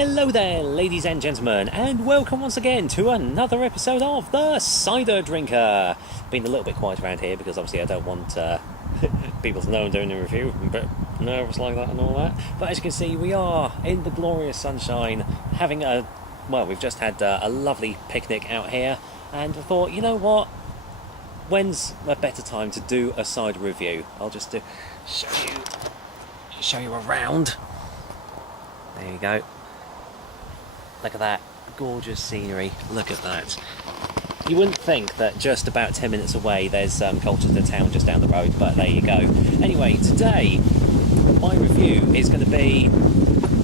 Hello there, ladies and gentlemen, and welcome once again to another episode of the Cider Drinker. Been a little bit quiet around here because obviously I don't want people to know I'm doing a review. I'm a bit nervous like that and all that. But as you can see, we are in the glorious sunshine, having we've just had a lovely picnic out here, and I thought, you know what? When's a better time to do a cider review? I'll just show you around. There you go. Look at that gorgeous scenery. Look at that. You wouldn't think that just about 10 minutes away there's Colchester town just down the road, but there you go. Anyway, today my review is going to be,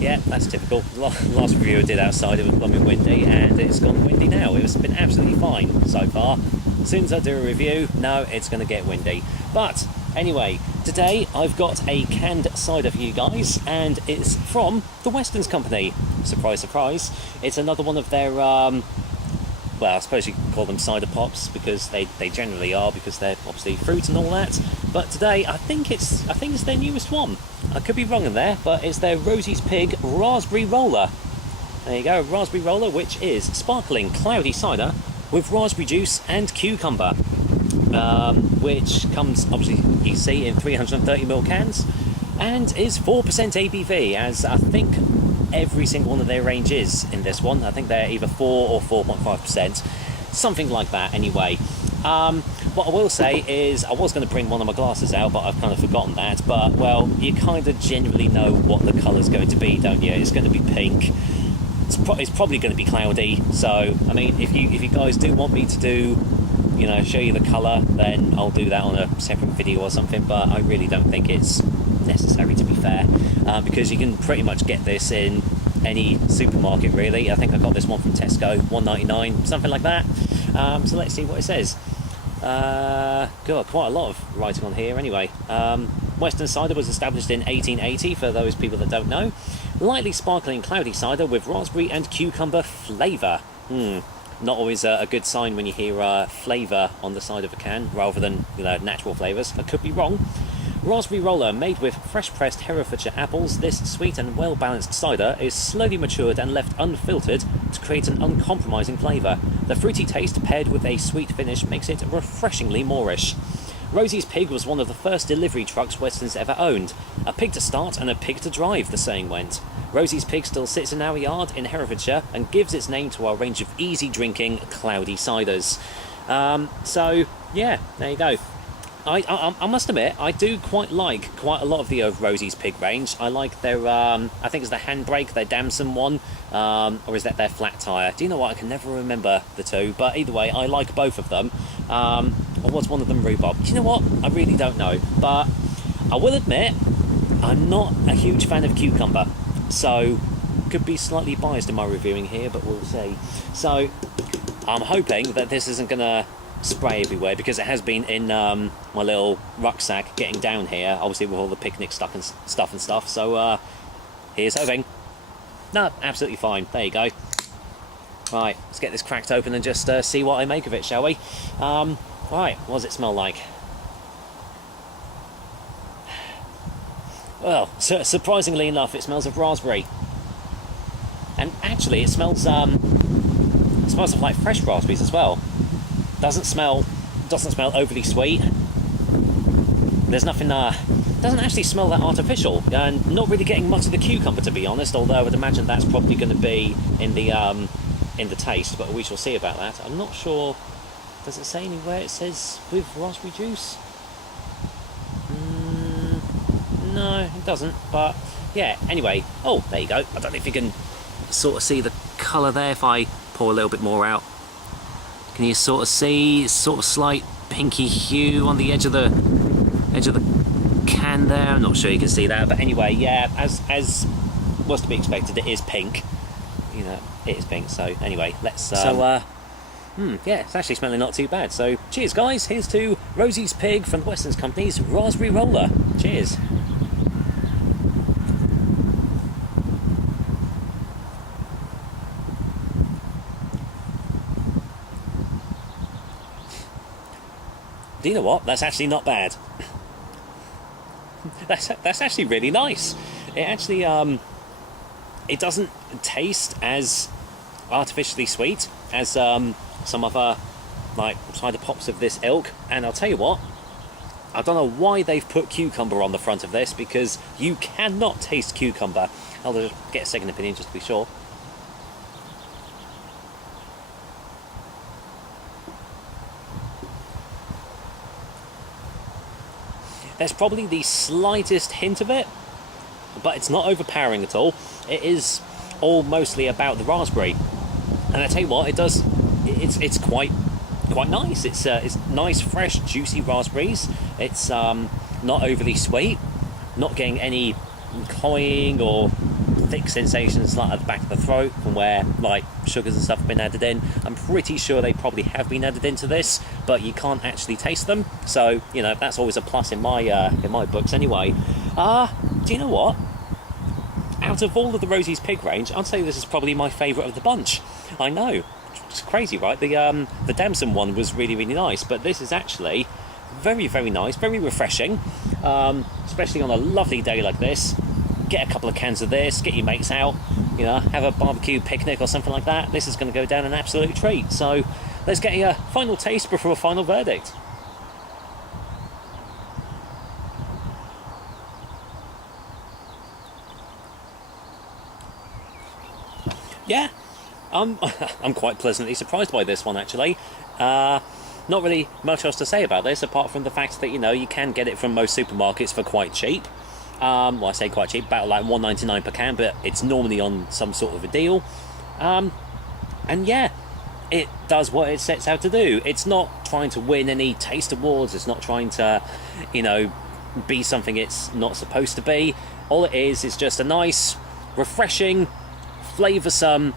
yeah, that's typical. Last review I did outside, it was blooming windy, and it's gone windy now. It's been absolutely fine so far. As soon as I do a review, no, it's going to get windy. But anyway, today I've got a canned cider for you guys, and it's from the Weston's company. Surprise, surprise. It's another one of their, well, I suppose you could call them cider pops, because they generally are, because they're obviously fruit and all that. But today, I think it's their newest one. I could be wrong in there, but it's their Rosie's Pig Raspberry Roller. There you go, Raspberry Roller, which is sparkling cloudy cider with raspberry juice and cucumber. Which comes, obviously, you see, in 330ml cans, and is 4% ABV, as I think every single one of their range is in this one. I think they're either 4 or 4.5%, something like that anyway. What I will say is, I was going to bring one of my glasses out, but I've kind of forgotten that. But, well, you kind of generally know what the colour's going to be, don't you? It's going to be pink. It's probably going to be cloudy. So, I mean, if you guys do want me to do, you know, show you the colour, then I'll do that on a separate video or something, but I really don't think it's necessary, to be fair, because you can pretty much get this in any supermarket, really. I think I got this one from Tesco, $1.99, something like that. So let's see what it says. God, quite a lot of writing on here anyway. Weston Cider was established in 1880, for those people that don't know. Lightly sparkling cloudy cider with raspberry and cucumber flavour. Not always a good sign when you hear flavour on the side of a can, rather than, you know, natural flavours. I could be wrong. Raspberry Roller, made with fresh pressed Herefordshire apples, this sweet and well balanced cider is slowly matured and left unfiltered to create an uncompromising flavour. The fruity taste paired with a sweet finish makes it refreshingly Moorish. Rosie's Pig was one of the first delivery trucks Weston's ever owned. A pig to start and a pig to drive, the saying went. Rosie's Pig still sits in our yard in Herefordshire and gives its name to our range of easy drinking, cloudy ciders. So, yeah, there you go. I must admit, I do quite like quite a lot of the Rosie's Pig range. I like their, I think it's the handbrake, their Damson one, or is that their flat tyre? Do you know what? I can never remember the two, but either way, I like both of them. Or was one of them rhubarb? Do you know what? I really don't know, but I will admit, I'm not a huge fan of cucumber, so could be slightly biased in my reviewing here, but we'll see. So I'm hoping that this isn't going to spray everywhere, because it has been in my little rucksack getting down here, obviously with all the picnic stuff and stuff, so here's hoping. No, absolutely fine. There you go. Right, let's get this cracked open and just see what I make of it, shall we? Right, what does it smell like? Well, surprisingly enough, it smells of raspberry, and actually it smells of like fresh raspberries as well. Doesn't smell overly sweet. There's nothing, doesn't actually smell that artificial, and not really getting much of the cucumber, to be honest, although I would imagine that's probably going to be in the taste, but we shall see about that. I'm not sure, does it say anywhere it says with raspberry juice? No, it doesn't, but yeah, anyway. Oh, there you go. I don't know if you can sort of see the colour there if I pour a little bit more out. Can you sort of see sort of slight pinky hue on the edge of the can there? I'm not sure you can see that, but anyway, yeah, as was to be expected, it is pink. You know, it is pink. So anyway, let's. Yeah, it's actually smelling not too bad. So cheers, guys. Here's to Rosie's Pig from the Weston's Company's Raspberry Roller. Cheers. Do you know what? That's actually not bad. that's actually really nice. It actually it doesn't taste as artificially sweet as some other like cider pops of this ilk. And I'll tell you what, I don't know why they've put cucumber on the front of this, because you cannot taste cucumber. I'll just get a second opinion just to be sure. There's probably the slightest hint of it, but it's not overpowering at all. It is all mostly about the raspberry, and I tell you what, it's quite nice. It's nice, fresh, juicy raspberries. It's not overly sweet, not getting any cloying or thick sensations like at the back of the throat from where like sugars and stuff have been added in. I'm pretty sure they probably have been added into this, but you can't actually taste them. So you know, that's always a plus in my books anyway. Do you know what? Out of all of the Rosie's Pig range, I'd say this is probably my favourite of the bunch. I know, it's crazy, right? The damson one was really nice, but this is actually very nice, very refreshing, especially on a lovely day like this. Get a couple of cans of this, get your mates out, you know, have a barbecue picnic or something like that. This is going to go down an absolute treat. So let's get a final taste before a final verdict. Yeah, I'm quite pleasantly surprised by this one, actually. Not really much else to say about this, apart from the fact that, you know, you can get it from most supermarkets for quite cheap. Well, I say quite cheap, about like $1.99 per can, but it's normally on some sort of a deal. And yeah, it does what it sets out to do. It's not trying to win any taste awards. It's not trying to, you know, be something it's not supposed to be. All it is just a nice, refreshing, flavoursome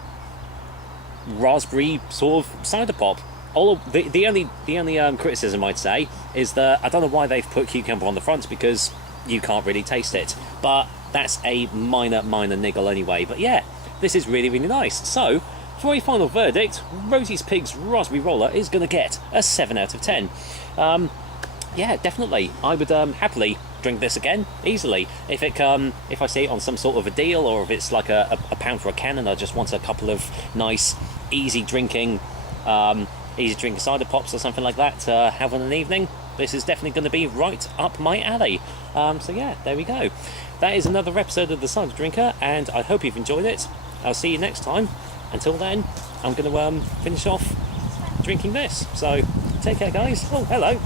raspberry sort of cider pop. The only criticism I'd say is that I don't know why they've put cucumber on the front, because you can't really taste it, but that's a minor niggle anyway. But yeah, this is really nice. So for a final verdict, Rosie's Pig's Raspberry Roller is going to get a 7 out of 10. Yeah, definitely. I would happily drink this again, easily. If I see it on some sort of a deal, or if it's like a pound for a can and I just want a couple of nice, easy drinking cider pops or something like that to have on an evening, this is definitely going to be right up my alley. So yeah, there we go. That is another episode of The Cider Drinker, and I hope you've enjoyed it. I'll see you next time. Until then, I'm going to finish off drinking this. So take care, guys. Oh, hello.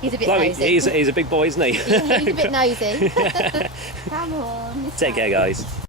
He's a bit Chloe, nosy. he's a big boy, isn't he? He's a bit nosy. Come on. Take care, guys.